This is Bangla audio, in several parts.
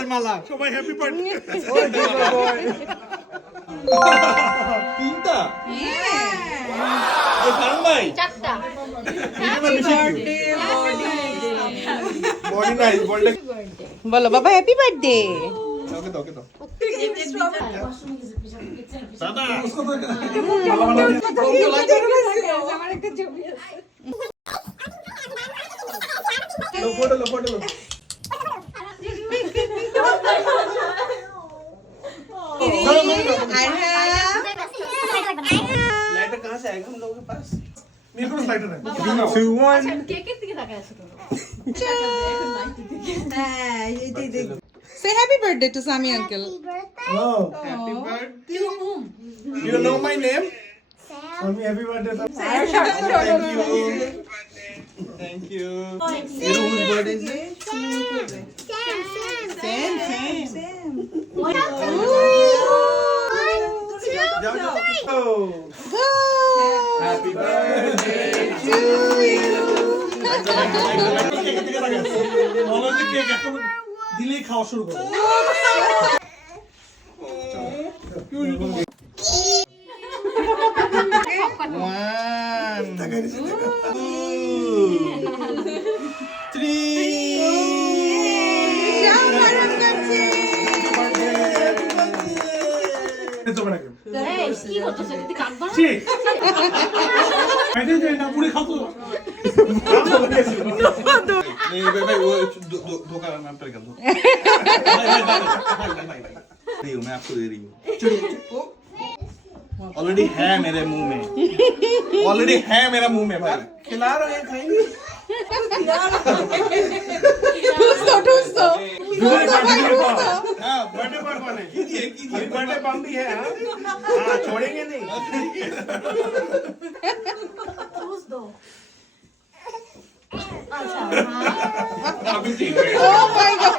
ফুলের মালা সবাই হ্যাপি বার্থডে তিনটা হ্যাঁ এই ফারুক ভাই চারটা বডি নাই বলটা বলো বাবা হ্যাপি বার্থডে ওকে দাও ওকে দাও দাদা ফটো লো ফটো লো लाइटर कहाँ से आएगा हम लोगों के पास मेरे को लाइटर है 2 1 কেকের দিকে তাকায় আছে তো Say happy birthday to Sami uncle. oh happy birthday do you know my name আমি happy birthday thank you you know whose birthday is it Same. जाओ जाओ Go. happy birthday To you. বলো যে কেক এখন দিলেই খাওয়া শুরু করো One, two, 3. Shabaran karche. চোখে রাখেন এই কি করতেছ তুই কাঁদবা না ঠিক আইতে যে না পুরি খাও তো नहीं भाई भाई वो धोखा मैं पर कर दो भाई मैं आपको दे रही हूँ ऑलरेडी है मेरे मुंह में ऑलरेडी है मेरा मुंह में भाई खिला रहे हैं खाएंगे Tusto. हाँ बर्थडे पार्ट कौन है कीजिए बर्थडे बम भी है हाँ छोड़ेंगे नहीं चूस दो अच्छा अभी ठीक है Oh my god.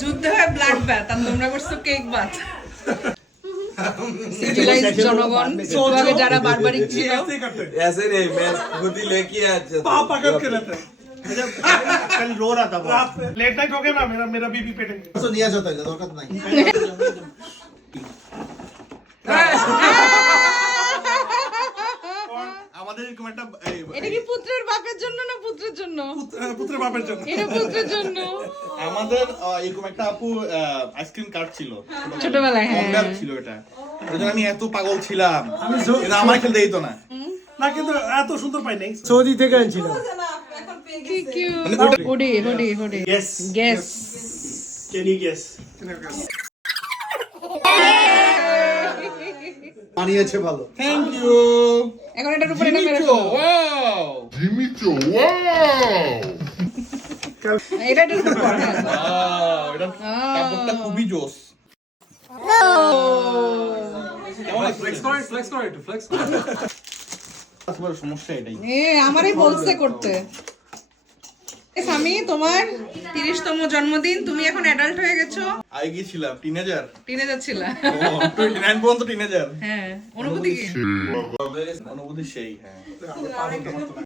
যুদ্ধ হয় ব্লাড ব্যাথ আর তোমরা করছো কেক বাথ সিভিলাইজ জনগণ আগে যারা বারবারিক ছিল ऐसे ही करते हैं ऐसे नहीं मैं खुद ही लेके आ पाँव पकड़ के रहते हैं कल रो रहा था रात में लेट नाइट हो गया ना मेरा मेरा बीबी पेट में तो निया जाता है दरकार नहीं আমাদের এরকম একটা এটা কি পুত্রের বাপের জন্য না পুত্রের জন্য পুত্র বাপের জন্য এটা পুত্রের জন্য আমাদের এরকম একটা আপু আইসক্রিম কার্ড ছিল ছোটবেলায় হ্যাঁ কার্ড ছিল এটা ওই জন্য আমি এত পাগল ছিলাম কিন্তু আমার খেলতে দিত না না কিন্তু এত সুন্দর পাই নাই সৌদি থেকে আনছিলাম কি cute hoodie Yes. Guess Can you guess? বানিয়েছে ভালো থ্যাংক ইউ এখন এটার উপরে এটা মেরে ফেলো ওয়াও এটা এটার উপর পড় হ্যাঁ ওয়াও এটা কাপড়টা খুবই জোস फ्लेक्स करो একটু फ्लेक्स करो তোমার সমস্যা এটাই এ আমারই বলছে করতে স্বামী তোমার 30তম জন্মদিন তুমি এখন অ্যাডাল্ট হয়ে গেছো আই গিয়েছিলাম টিনেজার টিনেজার ছিলা 29 পর্যন্ত টিনেজার হ্যাঁ অনুভূতি কি অনুভূতি সেই হ্যাঁ